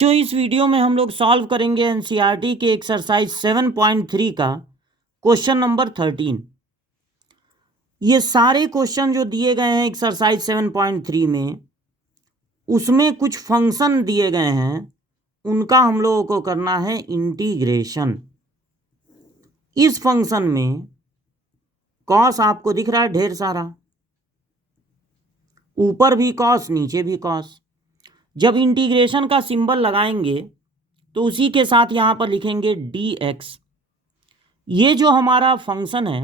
जो इस वीडियो में हम लोग सॉल्व करेंगे एनसीईआरटी के एक्सरसाइज 7.3 का क्वेश्चन नंबर 13। ये सारे क्वेश्चन जो दिए गए हैं एक्सरसाइज 7.3 में, उसमें कुछ फंक्शन दिए गए हैं, उनका हम लोगों को करना है इंटीग्रेशन। इस फंक्शन में कॉस आपको दिख रहा है ढेर सारा, ऊपर भी कॉस नीचे भी कॉस। जब इंटीग्रेशन का सिंबल लगाएंगे तो उसी के साथ यहाँ पर लिखेंगे dx। ये जो हमारा फंक्शन है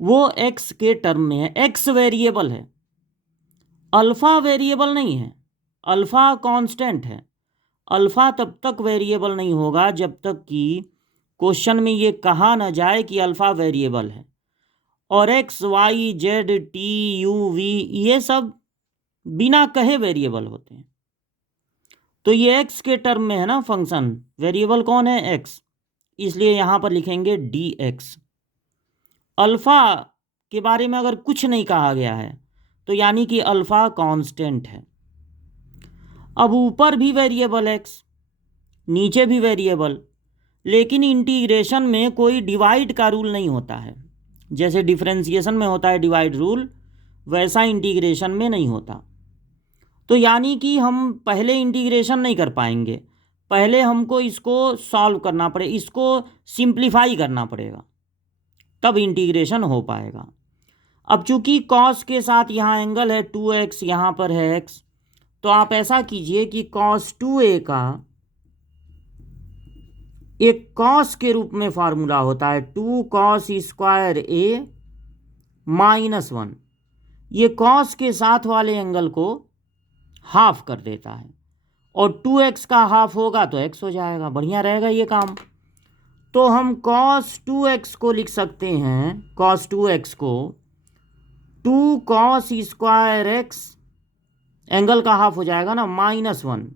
वो x के टर्म में है, x वेरिएबल है, अल्फा वेरिएबल नहीं है, अल्फा कांस्टेंट है। अल्फा तब तक वेरिएबल नहीं होगा जब तक कि क्वेश्चन में ये कहा ना जाए कि अल्फा वेरिएबल है। और x y z t u v ये सब बिना कहे वेरिएबल होते हैं। तो ये x के टर्म में है ना फंक्शन, वेरिएबल कौन है x, इसलिए यहाँ पर लिखेंगे dx। अल्फा के बारे में अगर कुछ नहीं कहा गया है तो यानी कि अल्फा कांस्टेंट है। अब ऊपर भी वेरिएबल x, नीचे भी वेरिएबल, लेकिन इंटीग्रेशन में कोई डिवाइड का रूल नहीं होता है। जैसे डिफरेंशिएशन में होता है डिवाइड रूल, वैसा इंटीग्रेशन में नहीं होता। तो यानी कि हम पहले इंटीग्रेशन नहीं कर पाएंगे, पहले हमको इसको सॉल्व करना पड़ेगा, इसको सिंप्लीफाई करना पड़ेगा, तब इंटीग्रेशन हो पाएगा। अब चूंकि कॉस के साथ यहाँ एंगल है 2x, यहाँ पर है x, तो आप ऐसा कीजिए कि cos 2a का एक कॉस के रूप में फार्मूला होता है 2 cos स्क्वायर a -1। ये कॉस के साथ वाले एंगल को हाफ कर देता है, और 2x का हाफ होगा तो x हो जाएगा, बढ़िया रहेगा ये काम। तो हम cos 2x को लिख सकते हैं, cos 2x को 2 cos स्क्वायर x, एंगल का हाफ हो जाएगा ना -1,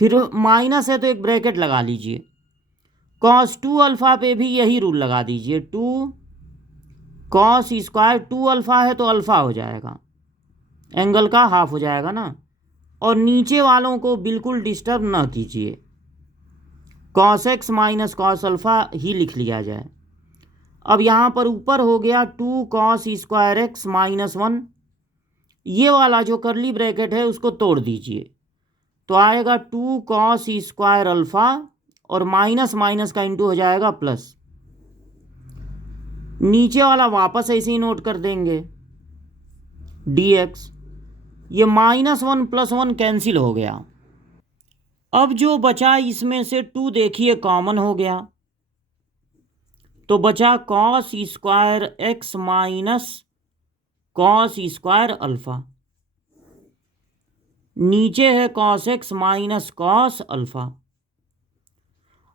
फिर माइनस है तो एक ब्रैकेट लगा लीजिए। cos 2 अल्फा पे भी यही रूल लगा दीजिए, 2 cos स्क्वायर 2 अल्फा है तो अल्फा हो जाएगा, एंगल का हाफ हो जाएगा ना। और नीचे वालों को बिल्कुल डिस्टर्ब ना कीजिए, cos x minus cos alpha ही लिख लिया जाए। अब यहाँ पर ऊपर हो गया 2 cos स्क्वायर x -1, ये वाला जो करली ब्रैकेट है उसको तोड़ दीजिए, तो आएगा 2 cos स्क्वायर अल्फा, और माइनस माइनस का इंटू हो जाएगा प्लस। नीचे वाला वापस ऐसे ही नोट कर देंगे dx। ये -1 + 1 कैंसिल हो गया। अब जो बचा इसमें से 2 देखिए कॉमन हो गया, तो बचा cos square x minus cos square alpha, नीचे है cos x minus cos alpha.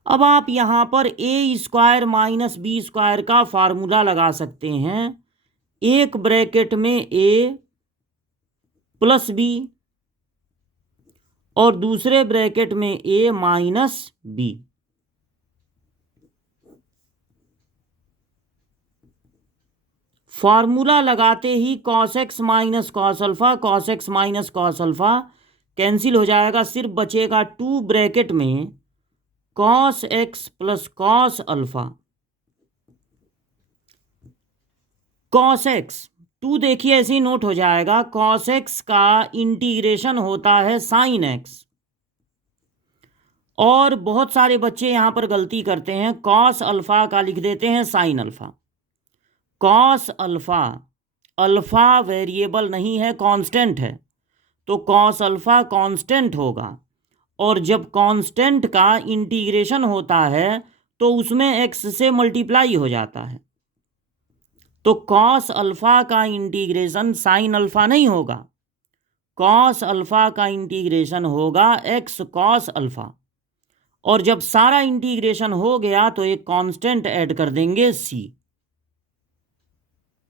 अब आप यहाँ पर a square minus B square का फार्मूला लगा सकते हैं, एक ब्रैकेट में a प्लस बी और दूसरे ब्रैकेट में a माइनस बी। फार्मूला लगाते ही cos x minus cos alpha, cos x minus cos alpha cancel हो जाएगा, सिर्फ बचेगा 2 ब्रैकेट में cos x plus cos alpha. cos x 2 देखिए ऐसे ही नोट हो जाएगा, cos x का इंटीग्रेशन होता है sin x। और बहुत सारे बच्चे यहाँ पर गलती करते हैं, cos अल्फा का लिख देते हैं sin alpha. cos alpha, alpha variable नहीं है, कांस्टेंट है, तो cos अल्फा कांस्टेंट होगा, और जब कांस्टेंट का इंटीग्रेशन होता है तो उसमें x से मल्टीप्लाई हो जाता है, तो cos अल्फा का इंटीग्रेशन sin अल्फा नहीं होगा, cos अल्फा का इंटीग्रेशन होगा x cos अल्फा। और जब सारा इंटीग्रेशन हो गया तो एक कांस्टेंट ऐड कर देंगे c।